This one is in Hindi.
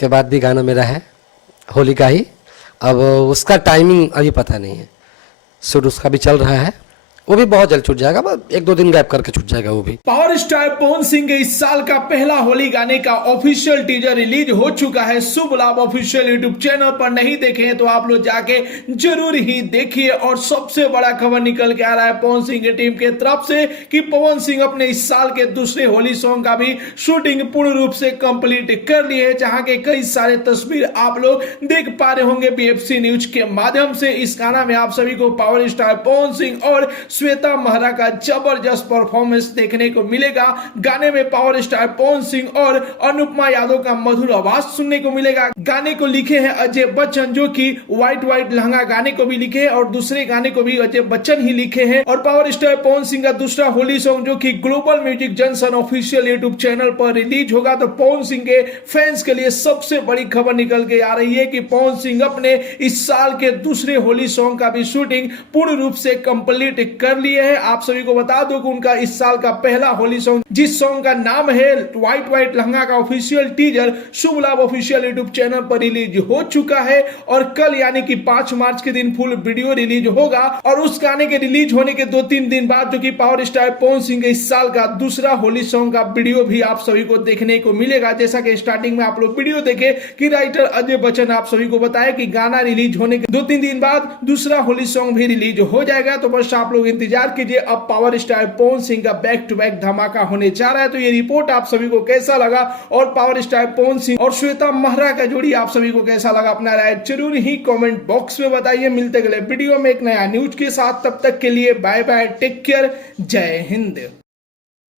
इसके बाद भी गाना मेरा है होली का ही। अब उसका टाइमिंग अभी पता नहीं है, शूट उसका भी चल रहा है, वो भी बहुत जल्द छूट जाएगा, बस 1-2 दिन गैप करके छूट जाएगा वो भी। पावर स्टार पवन सिंह के इस साल का पहला होली गाने का ऑफिशियल टीजर रिलीज हो चुका है। शुभ लाभ ऑफिशियल यूट्यूब चैनल पर नहीं देखे हैं तो आप लोग जाके जरूर ही देखिए। और सबसे बड़ा खबर निकल के आ रहा है पवन सिंह की टीम के तरफ से कि पवन सिंह अपने इस साल के दूसरे होली सॉन्ग का भी शूटिंग पूर्ण रूप से कंप्लीट कर ली है, जहां के कई सारे तस्वीर आप लोग देख पा रहे होंगे बीएफसी न्यूज के माध्यम से। इस गाना में आप सभी को पावर स्टार पवन सिंह और श्वेता महरा का जबरदस्त परफॉर्मेंस देखने को मिलेगा। गाने में पावर स्टार पवन सिंह और अनुपमा यादव का मधुर आवाज सुनने को मिलेगा। गाने को लिखे हैं अजय बच्चन, जो कि व्हाइट लहंगा गाने को भी लिखे हैं और दूसरे गाने को भी अजय बच्चन ही लिखे हैं। और पावर स्टार पवन सिंह का दूसरा होली सॉन्ग जो कि global music junction official YouTube channel पर रिलीज होगा। तो पवन सिंह के फैंस के लिए सबसे बड़ी खबर निकल के आ रही है कि पवन सिंह अपने इस साल के दूसरे होली सॉन्ग का भी शूटिंग पूर्ण रूप से कंप्लीट कर लिए है। आप सभी को बता दो कि उनका इस साल का पहला होली सॉन्ग, जिस सॉन्ग का नाम है व्हाइट लहंगा का ऑफिशियल टीजर शुभ लाभ ऑफिशियल यूट्यूब चैनल पर रिलीज हो चुका है। और कल यानी कि 5 मार्च के दिन फुल वीडियो रिलीज होगा। और उस गाने के रिलीज होने के 2-3 दिन बाद जो कि पावर स्टार पवन सिंह के इस साल का दूसरा होली सॉन्ग का वीडियो भी आप सभी को देखने को मिलेगा। जैसा कि स्टार्टिंग में आप लोग वीडियो देखे कि राइटर अजय बच्चन आप सभी को बताया कि गाना रिलीज होने के 2-3 दिन बाद दूसरा होली सॉन्ग भी रिलीज हो जाएगा। तो बस आप लोग इंतजार कीजिए, अब पावर स्टार पवन सिंह का बैक टू बैक धमाका होने जा रहा है। तो ये रिपोर्ट आप सभी को कैसा लगा और पावर स्टार पवन सिंह और श्वेता महरा का जोड़ी आप सभी को कैसा लगा, अपना राय जरूर ही कमेंट बॉक्स में बताइए। मिलते अगले वीडियो में एक नया न्यूज के साथ, तब तक के लिए बाय बाय, टेक केयर, जय हिंद।